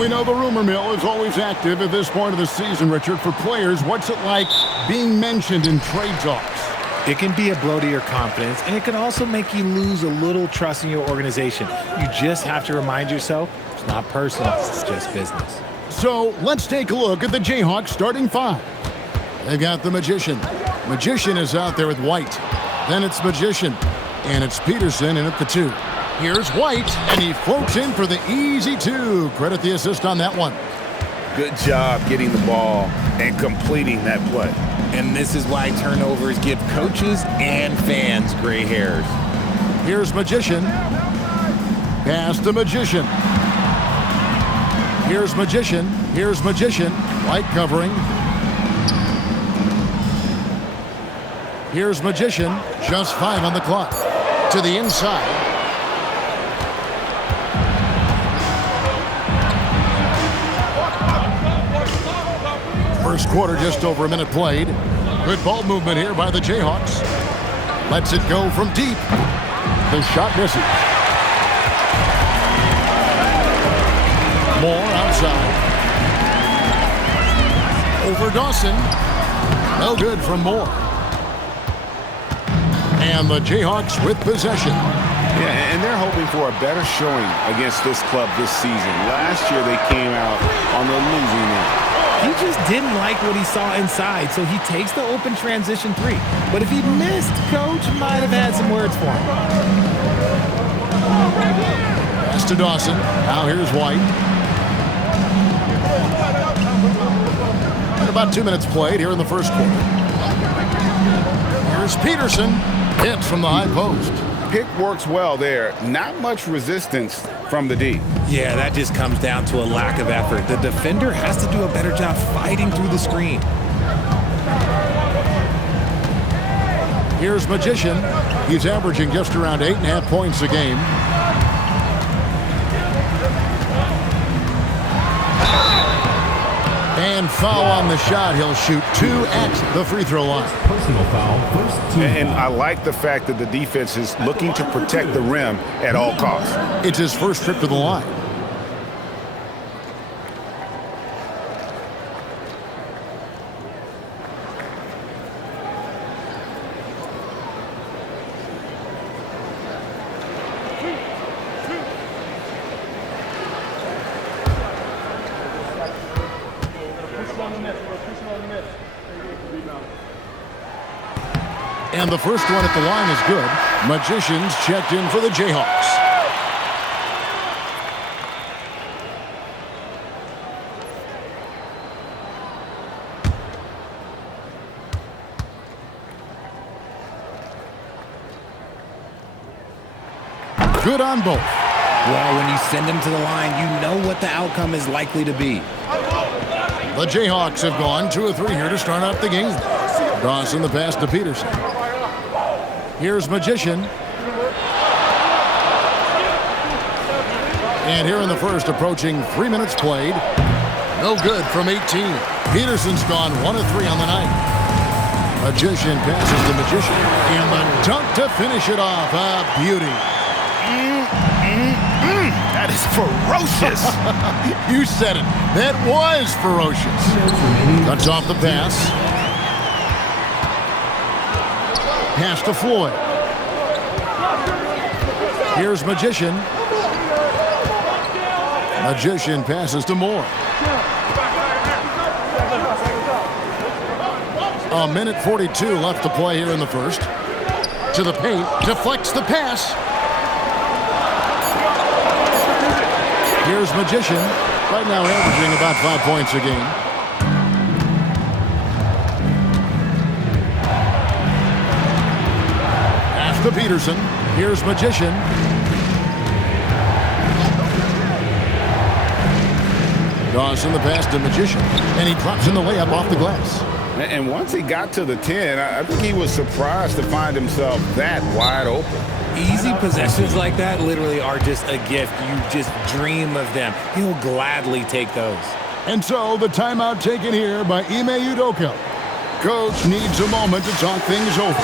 We know the rumor mill is always active at this point of the season, Richard. For players, what's it like being mentioned in trade talks? It can be a blow to your confidence, and it can also make you lose a little trust in your organization. You just have to remind yourself it's not personal, it's just business. So let's take a look at the Jayhawks starting five. They've got the Magician. Magician is out there with White. Then it's Magician, and it's Peterson in at the 2. Here's White, and he floats in for the easy 2. Credit the assist on that one. Good job getting the ball and completing that play. And this is why turnovers give coaches and fans gray hairs. Here's Magician. Pass to Magician. Here's Magician. Here's Magician. White covering. Here's Magician. Just 5 on the clock. To the inside. First quarter, just over a minute played. Good ball movement here by the Jayhawks. Lets it go from deep. The shot misses. Moore outside. Over Dawson. No good from Moore. And the Jayhawks with possession. Yeah, and they're hoping for a better showing against this club this season. Last year they came out on the losing end. He just didn't like what he saw inside, so he takes the open transition 3. But if he missed, Coach might have had some words for him. Pass to Dawson. Now here's White. And about 2 minutes played here in the first quarter. Here's Peterson. Hit from the high post. Pick works well there. Not much resistance from the D. Yeah, that just comes down to a lack of effort. The defender has to do a better job fighting through the screen. Here's Magician. He's averaging just around 8.5 points a game. And foul on the shot. He'll shoot 2 at the free throw line. Personal foul, first team. And I like the fact that the defense is looking to protect the rim at all costs. It's his first trip to the line. And the first one at the line is good. Magicians checked in for the Jayhawks. Good on both. Well, when you send them to the line, you know what the outcome is likely to be. The Jayhawks have gone 2 of 3 here to start out the game. Dawson the pass to Peterson. Here's Magician. And here in the first, approaching 3 minutes played. No good from 18. Peterson's gone 1 of 3 on the night. Magician passes to Magician. And the dunk to finish it off. A beauty. That is ferocious. You said it. That was ferocious. Cuts off the pass. Pass to Floyd. Here's Magician. Magician passes to Moore. A minute 42 left to play here in the first. To the paint. Deflects the pass. Here's Magician. Right now averaging about 5 points a game. Pass to Peterson. Here's Magician. Dawson the pass to Magician. And he drops in the layup off the glass. And once he got to the 10, I think he was surprised to find himself that wide open. Easy possessions like that literally are just a gift. You just dream of them. He'll gladly take those. And so the timeout taken here by Ime Udoka. Coach needs a moment to talk things over.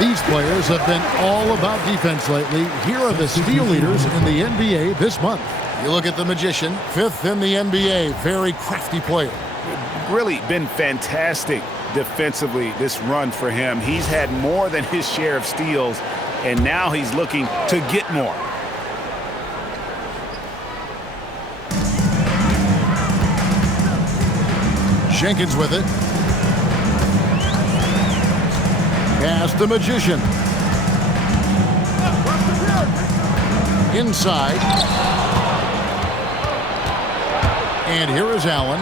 These players have been all about defense lately. Here are the steal leaders in the NBA this month. You look at the Magician, 5th in the NBA, very crafty player. Really been fantastic defensively this run for him. He's had more than his share of steals, and now he's looking to get more. Jenkins with it. Pass the Magician. Inside. And here is Allen.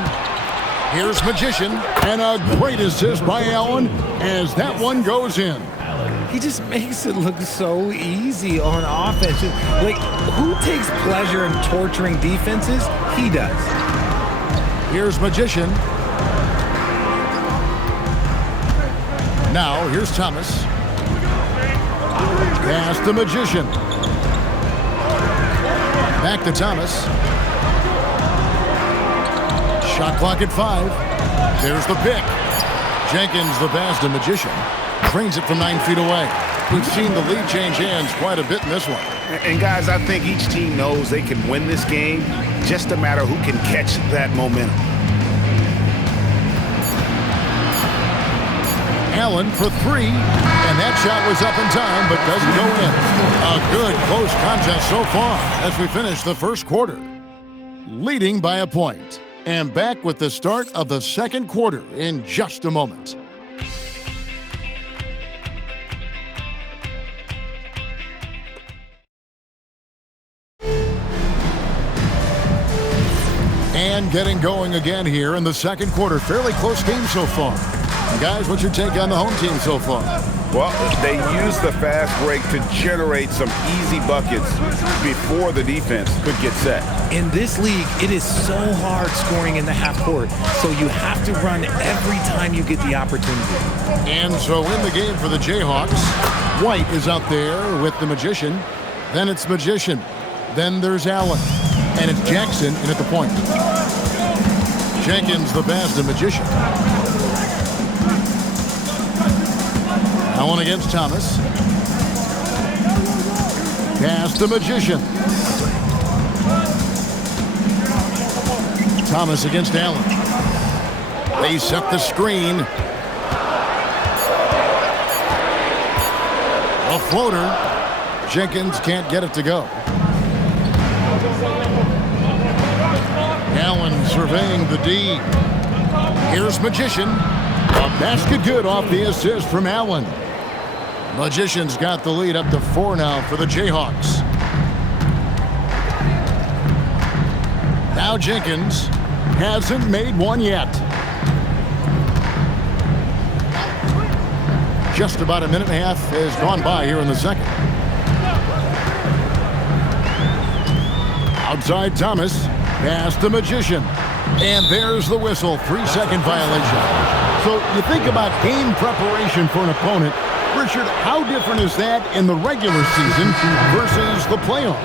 Here's Magician. And a great assist by Allen as that one goes in. He just makes it look so easy on offense. Like, who takes pleasure in torturing defenses? He does. Here's Magician. Now, here's Thomas. Pass the Magician. Back to Thomas. Shot clock at 5. There's the pick. Jenkins, the pass to Magician. Brings it from 9 feet away. We've seen the lead change hands quite a bit in this one. And guys, I think each team knows they can win this game. Just a matter who can catch that momentum. Allen for 3, and that shot was up in time, but doesn't go in. A good close contest so far as we finish the first quarter. Leading by a point. And back with the start of the second quarter in just a moment. And getting going again here in the second quarter. Fairly close game so far. Guys, what's your take on the home team so far? Well, they use the fast break to generate some easy buckets before the defense could get set. In this league, it is so hard scoring in the half court, so you have to run every time you get the opportunity. And so in the game for the Jayhawks, White is out there with the Magician. Then it's Magician. Then there's Allen. And it's Jackson in at the point. Jenkins, the pass to Magician. Allen against Thomas. Pass to Magician. Thomas against Allen. They set the screen. A floater. Jenkins can't get it to go. Allen surveying the D. Here's Magician. A basket good off the assist from Allen. Magician's got the lead up to 4 now for the Jayhawks. Now Jenkins hasn't made one yet. Just about a minute and a half has gone by here in the second. Outside Thomas, pass the Magician. And there's the whistle, 3-second violation. So you think about game preparation for an opponent. Richard, how different is that in the regular season versus the playoffs?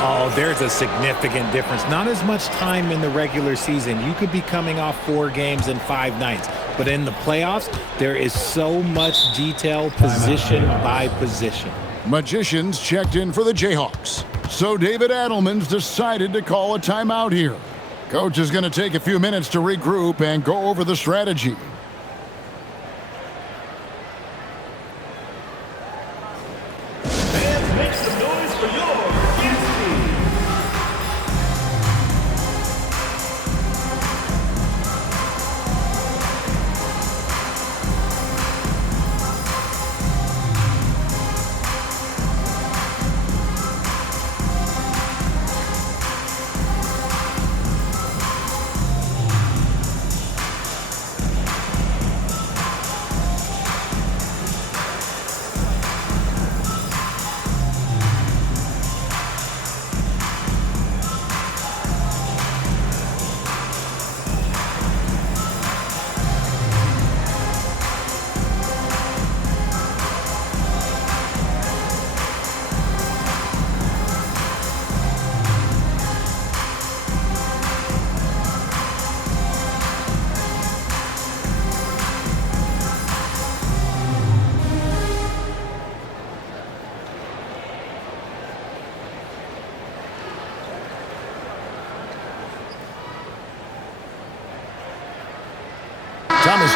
Oh, there's a significant difference. Not as much time in the regular season. You could be coming off 4 games in 5 nights. But in the playoffs, there is so much detail position by position. Magicians checked in for the Jayhawks. So David Adelman's decided to call a timeout here. Coach is going to take a few minutes to regroup and go over the strategy.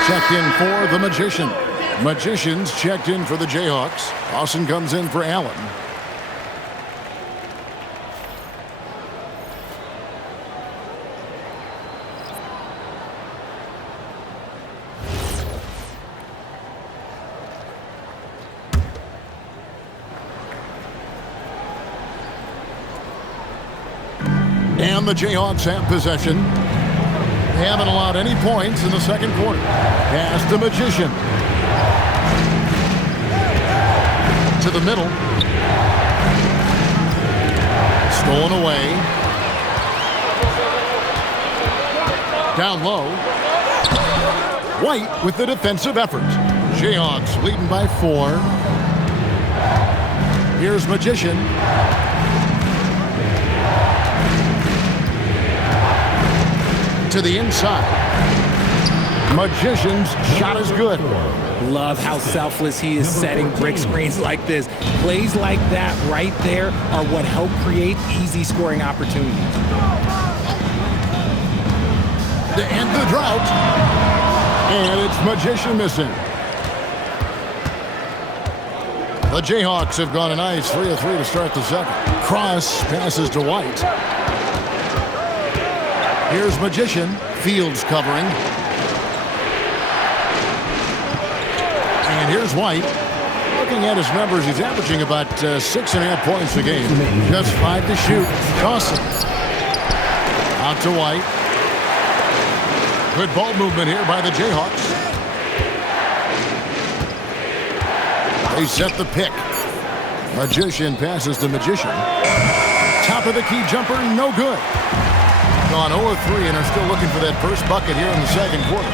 Checked in for the Magician. Magician's checked in for the Jayhawks. Dawson comes in for Allen. And the Jayhawks have possession. They haven't allowed any points in the second quarter. Pass the Magician. To the middle. Stolen away. Down low. White with the defensive effort. Jayhawks leading by 4. Here's Magician. To the inside. Magician's shot is good. Love how selfless he is setting brick screens like this. Plays like that right there are what help create easy scoring opportunities. To end the drought. And it's Magician missing. The Jayhawks have gone a nice 3 of 3 to start the second. Cross passes to White. Here's Magician. Fields covering. And here's White. Looking at his numbers, he's averaging about 6.5 points a game. Just 5 to shoot. Dawson. Out to White. Good ball movement here by the Jayhawks. They set the pick. Magician passes to Magician. Top of the key jumper, no good. Gone 0 of 3 and are still looking for that first bucket here in the second quarter.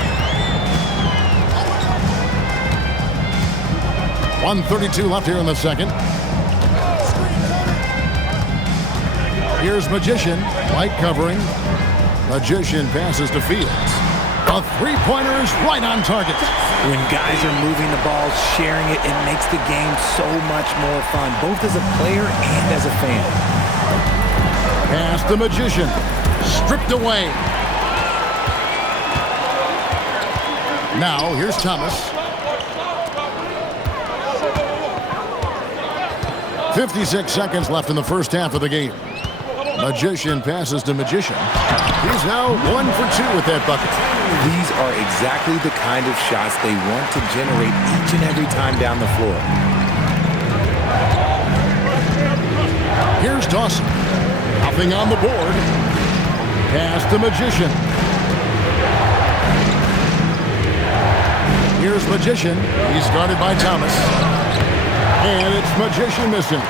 1:32 left here in the second. Here's Magician. White covering. Magician passes to Fields. A three-pointer is right on target. When guys are moving the ball, sharing it, it makes the game so much more fun, both as a player and as a fan. Pass the Magician. Stripped away. Now, here's Thomas. 56 seconds left in the first half of the game. Magician passes to Magician. He's now 1 for 2 with that bucket. These are exactly the kind of shots they want to generate each and every time down the floor. Here's Dawson. Nothing on the board. Pass the Magician. Here's Magician. He's guarded by Thomas. And it's Magician missing.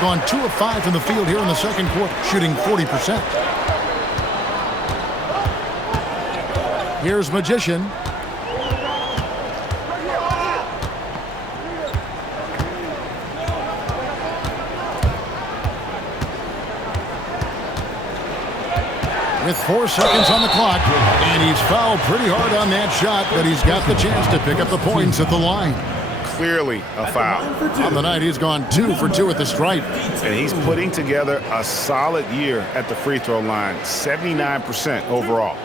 Gone 2 of 5 from the field here in the second quarter, shooting 40%. Here's Magician. With 4 seconds on the clock, and he's fouled pretty hard on that shot, but he's got the chance to pick up the points at the line. Clearly a foul. On the night, he's gone 2 for 2 at the stripe. And he's putting together a solid year at the free throw line, 79% overall.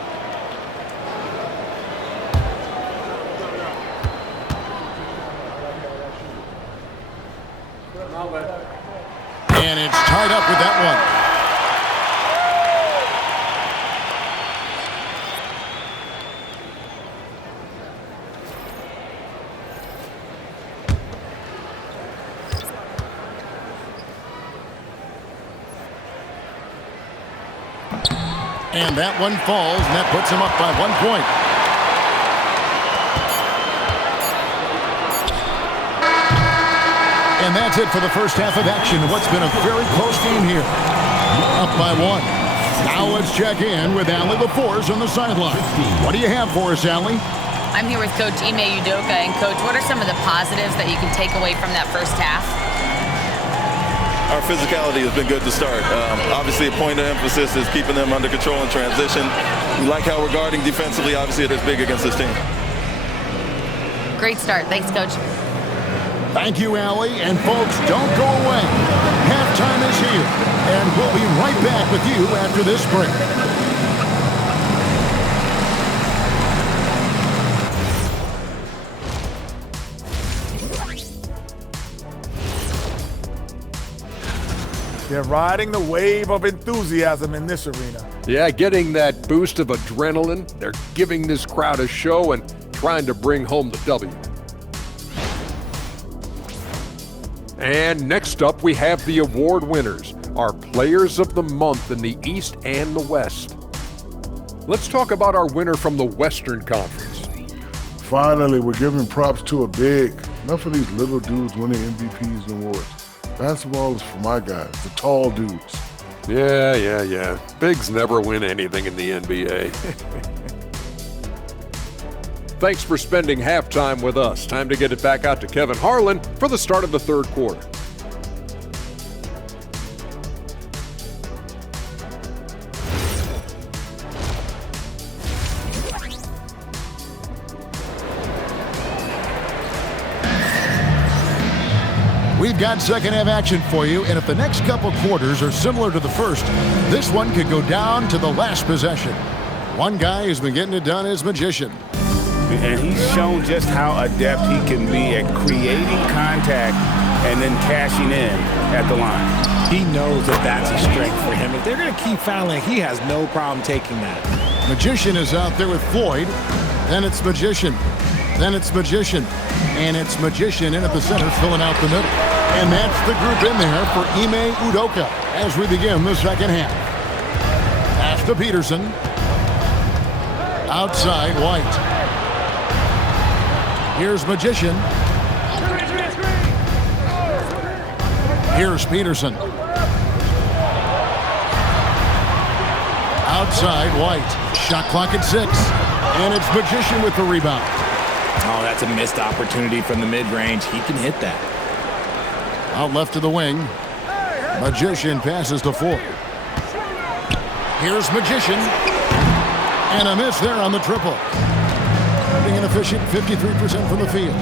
And it's tied up with that one. And that one falls, and that puts him up by 1 point. And that's it for the first half of action. What's been a very close game here. Up by 1. Now let's check in with Allie LaForce on the sideline. What do you have for us, Allie? I'm here with Coach Ime Udoka. And, Coach, what are some of the positives that you can take away from that first half? Our physicality has been good to start. Obviously, a point of emphasis is keeping them under control in transition. We like how we're guarding defensively. Obviously, it is big against this team. Great start. Thanks, Coach. Thank you, Allie. And, folks, don't go away. Halftime is here, and we'll be right back with you after this break. They're riding the wave of enthusiasm in this arena. Yeah, getting that boost of adrenaline. They're giving this crowd a show and trying to bring home the W. And next up, we have the award winners, our Players of the Month in the East and the West. Let's talk about our winner from the Western Conference. Finally, we're giving props to a big. Enough of these little dudes winning MVPs and awards. Basketball is for my guys, the tall dudes. Yeah. Bigs never win anything in the NBA. Thanks for spending halftime with us. Time to get it back out to Kevin Harlan for the start of the third quarter. We've got second half action for you, and if the next couple quarters are similar to the first, this one could go down to the last possession. One guy who's been getting it done is Magician. And he's shown just how adept he can be at creating contact and then cashing in at the line. He knows that that's a strength for him. If they're going to keep fouling, he has no problem taking that. Magician is out there with Floyd. Then it's Magician. Then it's Magician. And it's Magician in at the center, filling out the middle. And that's the group in there for Ime Udoka as we begin the second half. Pass to Peterson. Outside, White. Here's Magician. Here's Peterson. Outside, White. Shot clock at 6. And it's Magician with the rebound. Oh, that's a missed opportunity from the mid-range. He can hit that. Out left to the wing. Magician passes to Ford. Here's Magician. And a miss there on the triple. Being an efficient 53% from the field.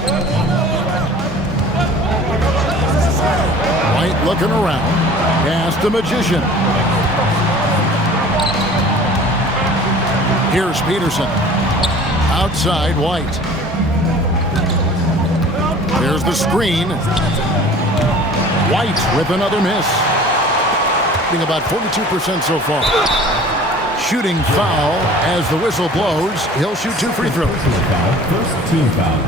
White looking around. Pass to Magician. Here's Peterson. Outside, White. There's the screen. White with another miss. Being about 42% so far. Shooting foul as the whistle blows. He'll shoot 2 free throws. First team foul.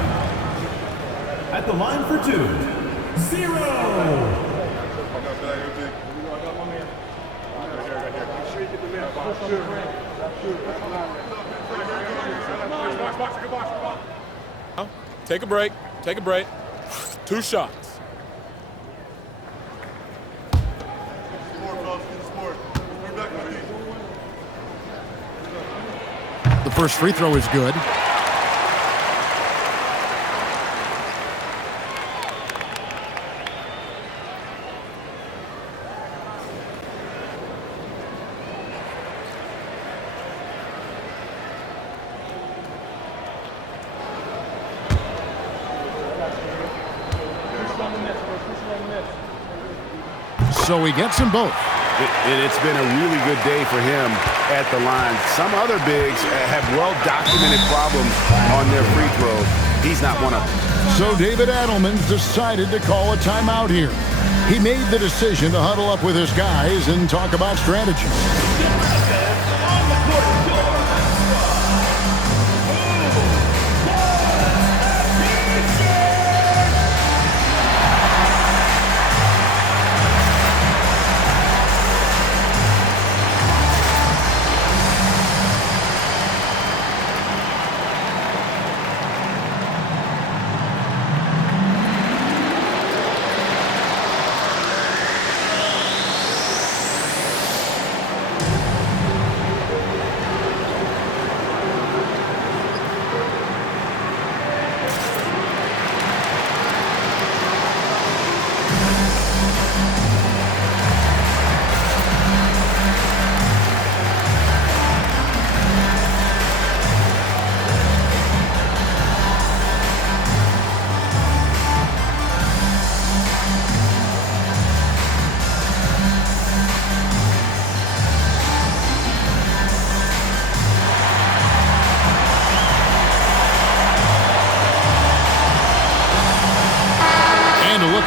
At the line for 2, 0. Take a break. Take a break. 2 shots. The first free throw is good. So he gets them both. It's been a really good day for him at the line. Some other bigs have well-documented problems on their free throws. He's not one of them. So David Adelman's decided to call a timeout here. He made the decision to huddle up with his guys and talk about strategy.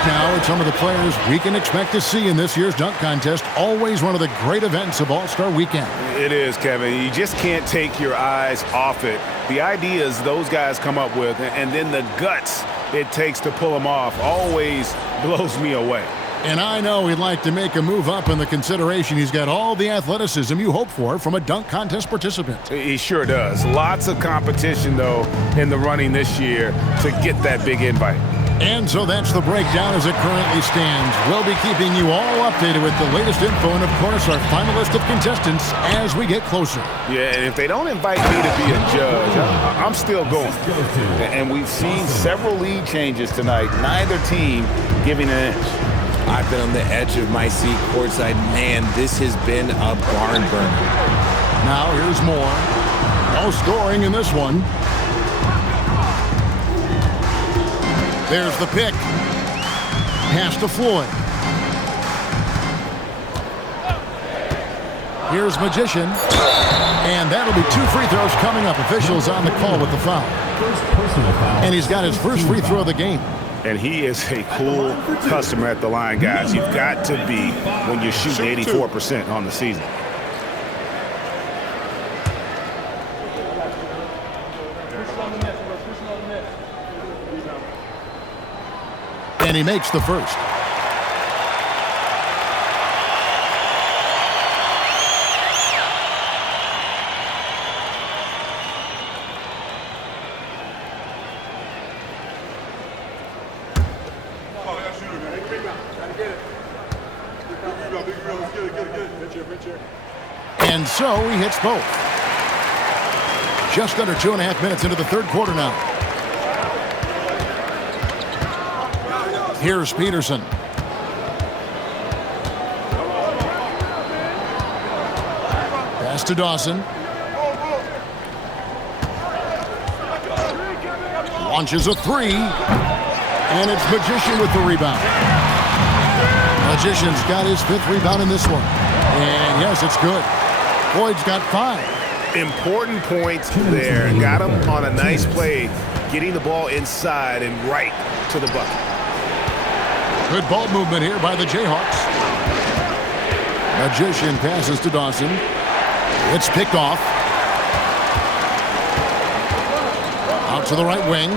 now at some of the players we can expect to see in this year's dunk contest. Always one of the great events of All-Star Weekend. It is, Kevin. You just can't take your eyes off it. The ideas those guys come up with, and then the guts it takes to pull them off, always blows me away. And I know he'd like to make a move up in the consideration. He's got all the athleticism you hope for from a dunk contest participant. He sure does. Lots of competition, though, in the running this year to get that big invite. And so that's the breakdown as it currently stands. We'll be keeping you all updated with the latest info and, of course, our final list of contestants as we get closer. Yeah, and if they don't invite me to be a judge, I'm still going. And we've seen several lead changes tonight, neither team giving an inch. I've been on the edge of my seat courtside. Man, this has been a barn burner. Now here's more. No scoring in this one. There's the pick. Pass to Floyd. Here's Magician. And that'll be 2 free throws coming up. Officials on the call with the foul. And he's got his first free throw of the game. And he is a cool customer at the line, guys. You've got to be when you shoot 84% on the season. And he makes the first. And so he hits both. Just under 2.5 minutes into the third quarter now. Here's Peterson. Pass to Dawson. Launches a three. And it's Magician with the rebound. Magician's got his 5th rebound in this one. And yes, it's good. Floyd's got 5. Important points there. Got him on a nice play, getting the ball inside and right to the bucket. Good ball movement here by the Jayhawks. Magician passes to Dawson. It's picked off. Out to the right wing.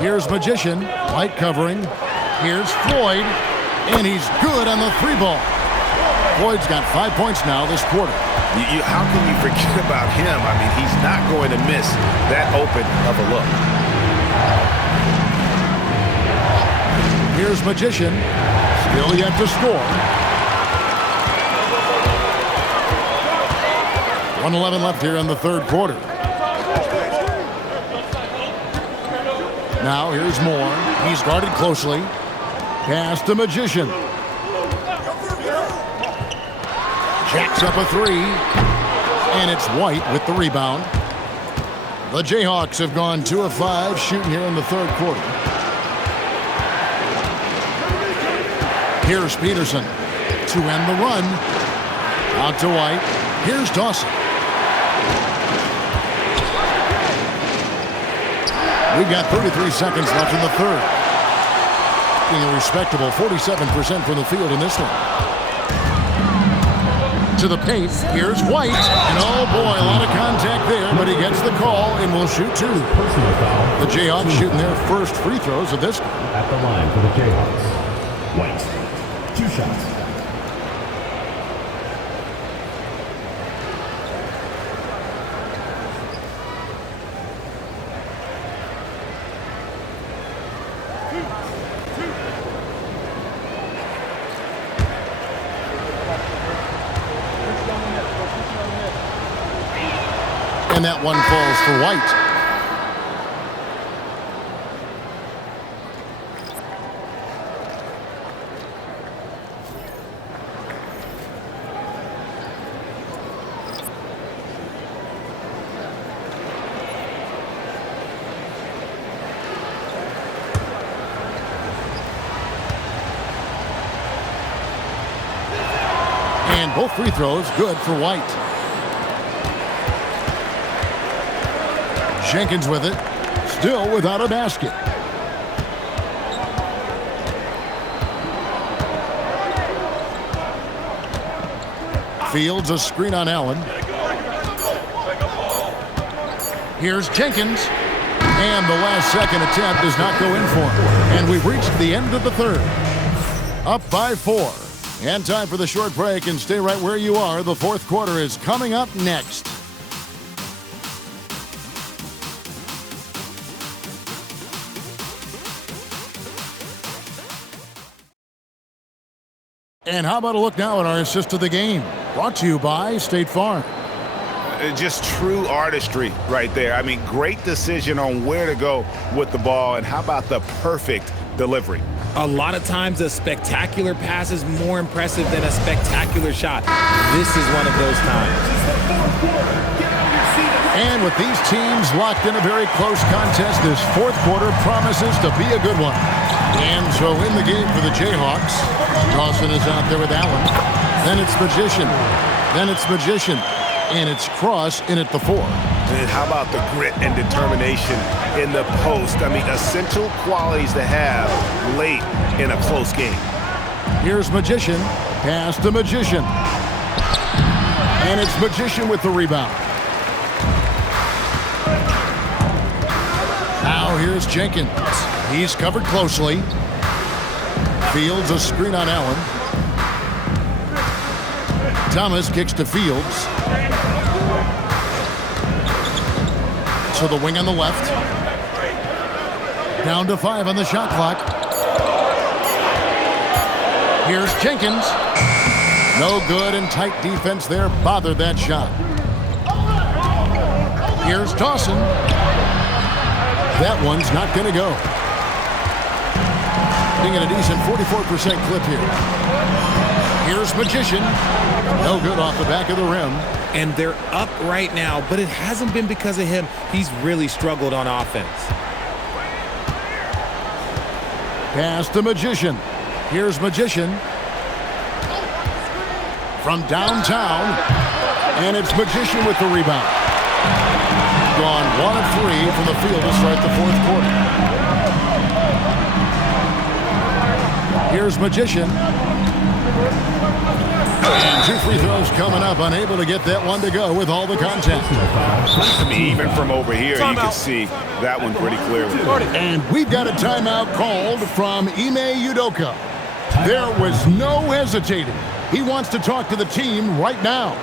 Here's Magician. Light covering. Here's Floyd. And he's good on the 3-ball. Floyd's got 5 points now this quarter. How can you forget about him? I mean, he's not going to miss that open of a look. Here's Magician. Still yet to score. 1:11 left here in the third quarter. Now here's Moore. He's guarded closely. Pass to Magician. Jacks up a 3. And it's White with the rebound. The Jayhawks have gone 2 of 5 shooting here in the third quarter. Here's Peterson to end the run. Out to White. Here's Dawson. We've got 33 seconds left in the third. Being a respectable 47% from the field in this one. To the paint. Here's White. And oh boy, a lot of contact there, but he gets the call and will shoot 2. The Jayhawks shooting their first free throws of this game. At the line for the Jayhawks, White, 2 shots. And that one falls for White. And both free throws good for White. Jenkins with it. still without a basket. Fields a screen on Allen. Here's Jenkins. And the last second attempt does not go in for him. And we've reached the end of the third. Up by 4. And time for the short break, and stay right where you are. The fourth quarter is coming up next. And how about a look now at our assist of the game? Brought to you by State Farm. Just true artistry right there. I mean, great decision on where to go with the ball, and how about the perfect delivery? A lot of times a spectacular pass is more impressive than a spectacular shot. This is one of those times. And with these teams locked in a very close contest, this fourth quarter promises to be a good one. And so in the game for the Jayhawks, Dawson is out there with Allen. Then it's Magician. Then it's Magician. And it's Cross in at the 4. And how about the grit and determination in the post? I mean, essential qualities to have late in a close game. Here's Magician. Pass to Magician. And it's Magician with the rebound. Now here's Jenkins. He's covered closely. Fields a screen on Allen. Thomas kicks to Fields. To the wing on the left. Down to 5 on the shot clock. Here's Jenkins. No good, and tight defense there bothered that shot. Here's Dawson. That one's not going to go. Being at a decent 44% clip here. Here's Magician. No good off the back of the rim. And they're up right now, but it hasn't been because of him. He's really struggled on offense. Pass to Magician. Here's Magician. From downtown. And it's Magician with the rebound. Gone 1 of 3 from the field to start the fourth quarter. Here's Magician. And 2 free throws coming up, unable to get that one to go with all the contact. I mean, even from over here, you can see that one pretty clearly. And we've got a timeout called from Ime Udoka. There was no hesitating. He wants to talk to the team right now.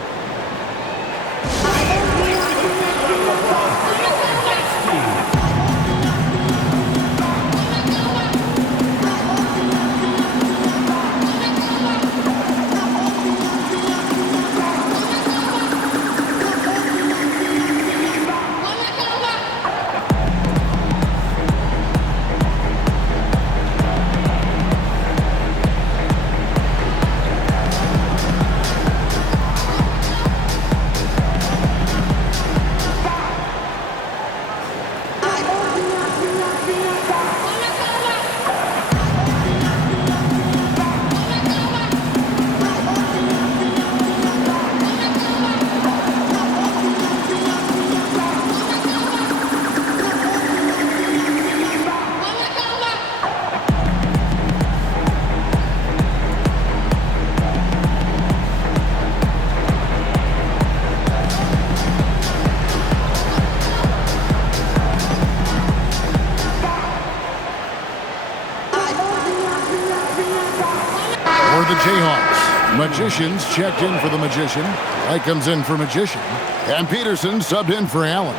The Jayhawks. Magician's checked in for the Magician. White comes in for Magician. And Peterson subbed in for Allen.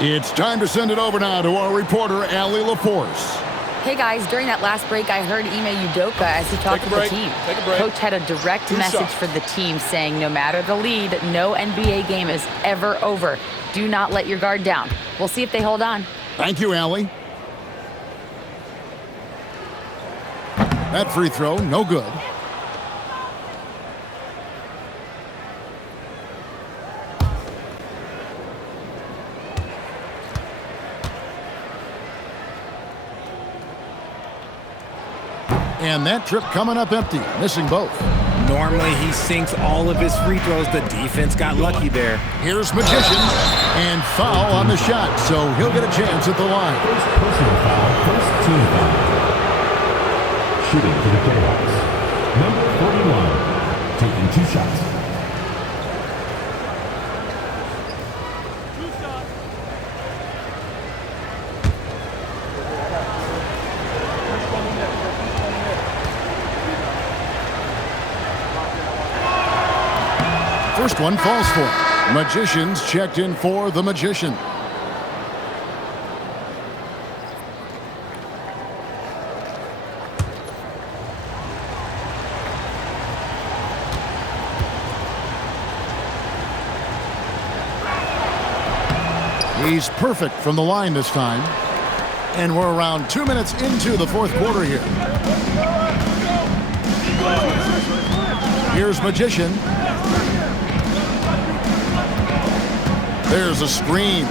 It's time to send it over now to our reporter, Allie LaForce. Hey guys, during that last break, I heard Ime Udoka as he talked to the team. Coach had a direct message for the team saying no matter the lead, no NBA game is ever over. Do not let your guard down. We'll see if they hold on. Thank you, Allie. That free throw, no good. And that trip coming up empty, missing both. Normally he sinks all of his free throws. The defense got lucky there. Here's Magician. And foul on the shot, so he'll get a chance at the line. First personal foul, first team foul. Shooting for the Jayhawks. Number 41, taking 2 shots. First one falls for him. Magicians checked in for the Magician. He's perfect from the line this time. And we're around 2 minutes into the fourth quarter here. Here's Magician. There's a screen.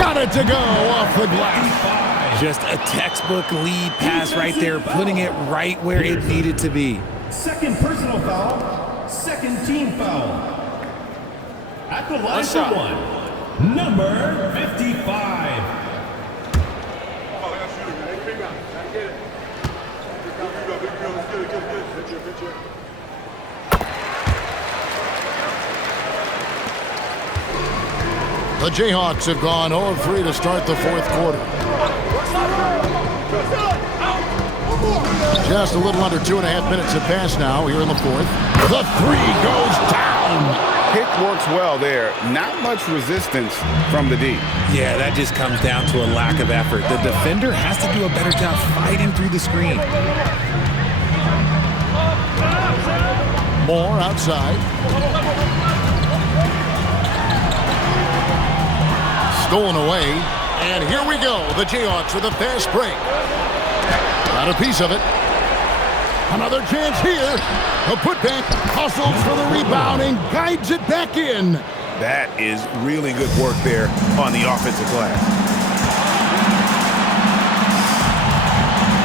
Got it to go off the glass. Just a textbook lead pass right there, putting it right where it needed to be. Second personal foul, second team foul. At the line for one, number 55. The Jayhawks have gone 0-3 to start the fourth quarter. Just a little under 2.5 minutes have passed now here in the fourth. The three goes down. Pick works well there. Not much resistance from the D. Yeah, that just comes down to a lack of effort. The defender has to do a better job fighting through the screen. More outside. Stolen away. And here we go. The Jayhawks with a fast break. Got a piece of it. Another chance here. A putback, hustles for the rebound and guides it back in. That is really good work there on the offensive glass.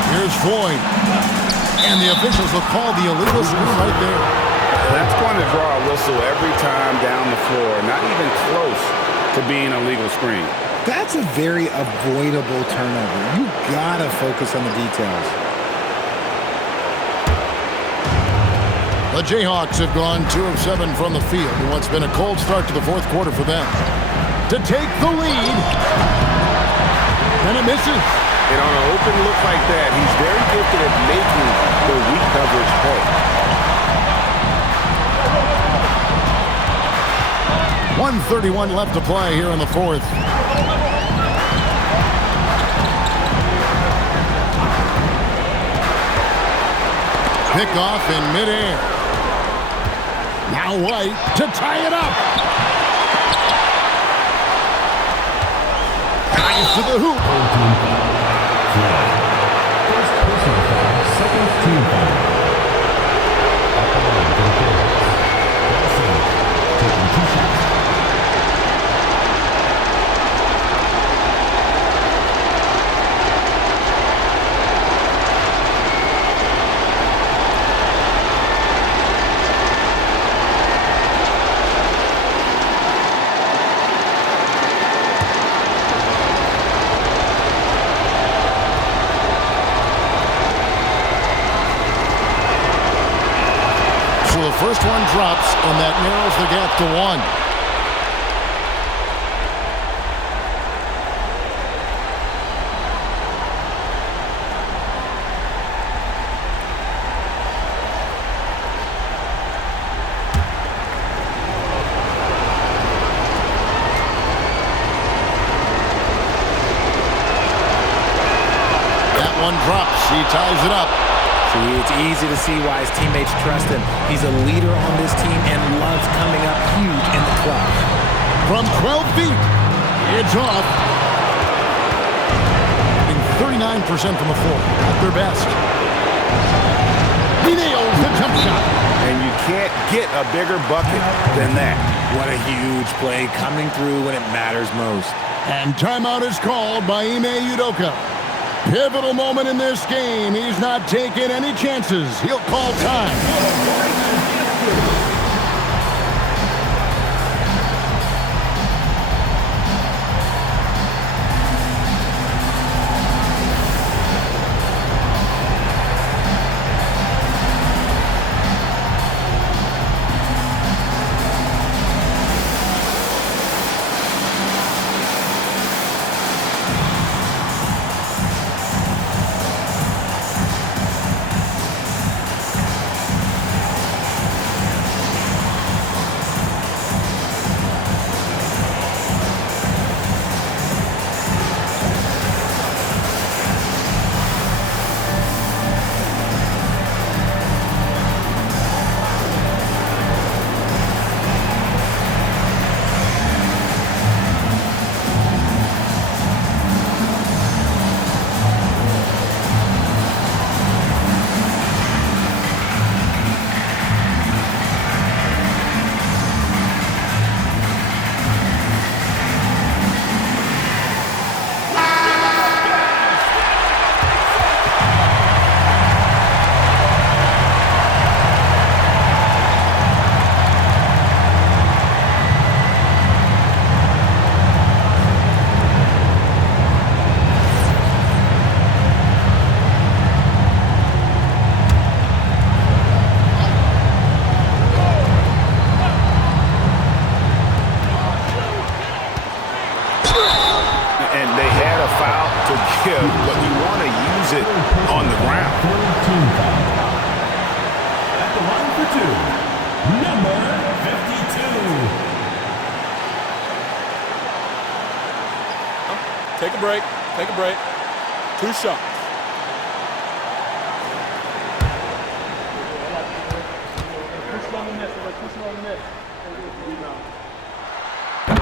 Here's Floyd. And the officials will call the illegal screen right there. That's going to draw a whistle every time down the floor. Not even close to being a legal screen. That's a very avoidable turnover. You gotta focus on the details. The Jayhawks have gone 2 of 7 from the field in what's been a cold start to the fourth quarter for them. To take the lead. And it misses. And on an open look like that, he's very gifted at making the weak coverage pay. 1:31 left to play here in the fourth. Pick off in midair. Now White to tie it up. Guys to the hoop. First personal foul, second team foul. At the line for the Jayhawks. Taking 2 shots. First one drops, and that narrows the gap to 1. That one drops. He ties it up. See, it's easy to see why his teammates trust him. He's a leader on this team and loves coming up huge in the clutch. From 12 feet, it's off. And 39% from the floor, at their best. He nails the jump shot. And you can't get a bigger bucket than that. What a huge play coming through when it matters most. And timeout is called by Ime Udoka. Pivotal moment in this game. He's not taking any chances. He'll call time. good, but you want to use it on the ground. At the line for two, number 52. Take a break. Take a break. 2 shots.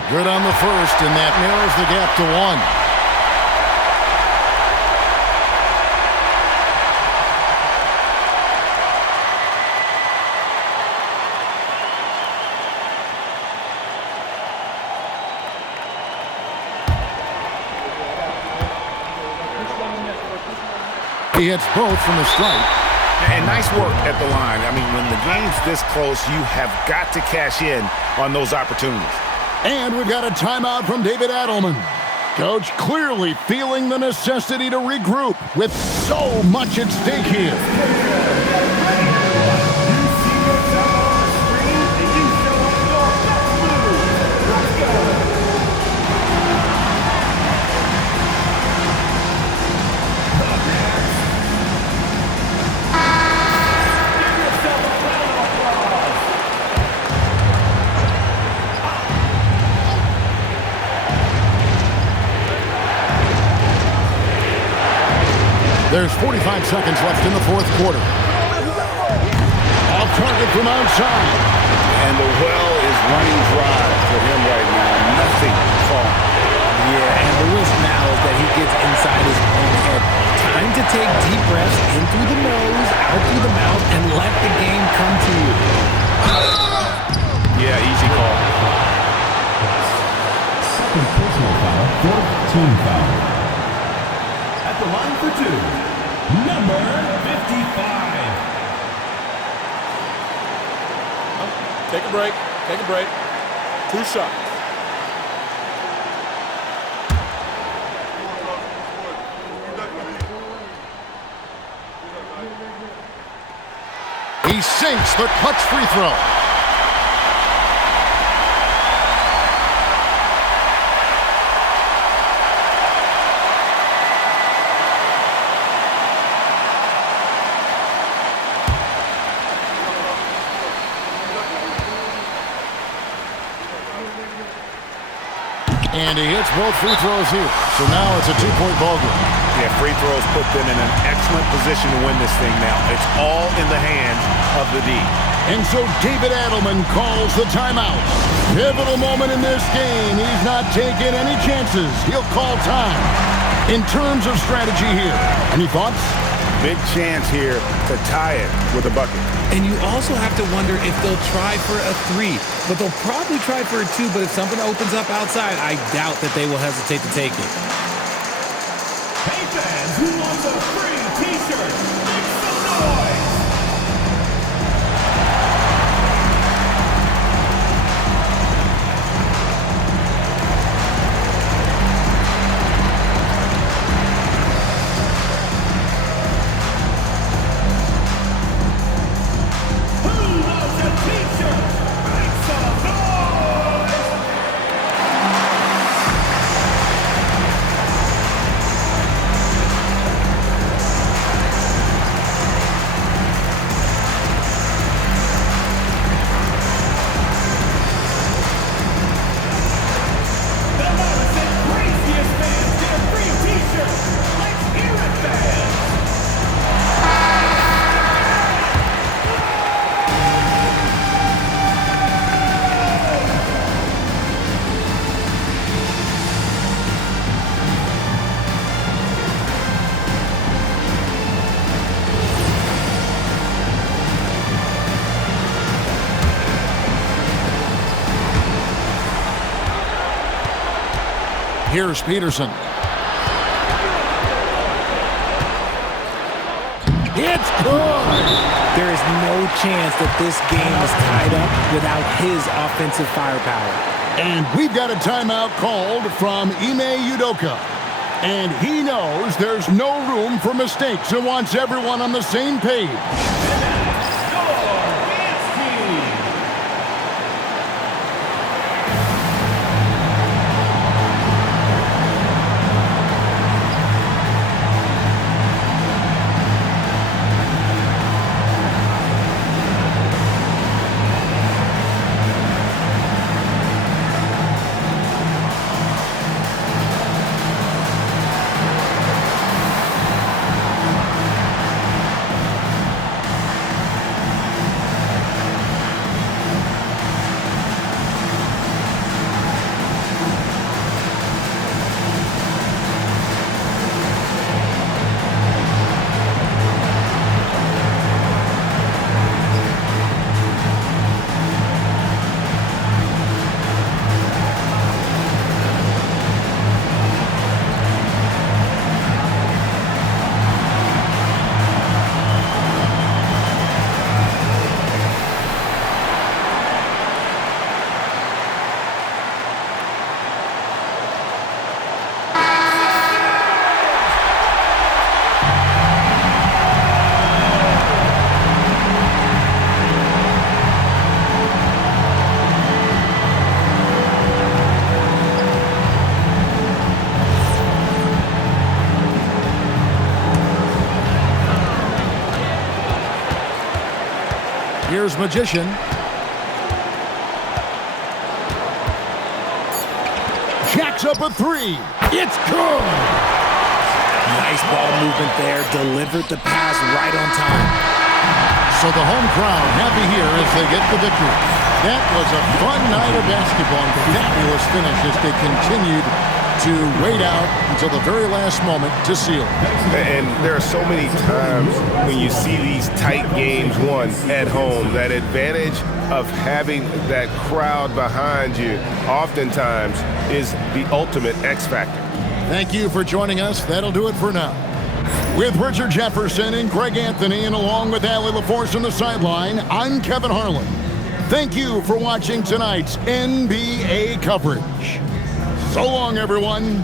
Good on the first, and that narrows the gap to 1. He hits both from the stripe. And nice work at the line. I mean, when the game's this close, you have got to cash in on those opportunities. And we've got a timeout from David Adelman. Coach clearly feeling the necessity to regroup with so much at stake here. There's 45 seconds left in the fourth quarter. Off target from outside. And the well is running dry for him right now. Nothing falling. Yeah, and the risk now is that he gets inside his own head. Time to take deep breaths in through the nose, out through the mouth, and let the game come to you. Yeah, easy call. Second personal foul, fourth team foul. At the line for two, number 55. Take a break. Take a break. 2 shots. He sinks the clutch free throw. And he hits both free throws here. So now it's a 2-point ball game. Yeah, free throws put them in an excellent position to win this thing now. It's all in the hands of the D. And so David Adelman calls the timeout. Pivotal moment in this game. He's not taking any chances. He'll call time. In terms of strategy here, any thoughts? Big chance here to tie it with a bucket. And you also have to wonder if they'll try for a 3. But they'll probably try for a 2, but if something opens up outside, I doubt that they will hesitate to take it. Hey fans, who wants a free t-shirt? Make some noise! Here's Peterson. It's good. There is no chance that this game is tied up without his offensive firepower. And we've got a timeout called from Ime Udoka. And he knows there's no room for mistakes and wants everyone on the same page. Here's Magician. Jacks up a three. It's good. Nice ball movement there. Delivered the pass right on time. So the home crowd happy here as they get the victory. That was a fun night of basketball and fabulous finish as they continued to wait out until the very last moment to seal it. And there are so many times when you see these tight games won at home, that advantage of having that crowd behind you oftentimes is the ultimate X factor. Thank you for joining us. That'll do it for now. With Richard Jefferson and Greg Anthony, and along with Allie LaForce on the sideline, I'm Kevin Harlan. Thank you for watching tonight's NBA coverage. So long, everyone.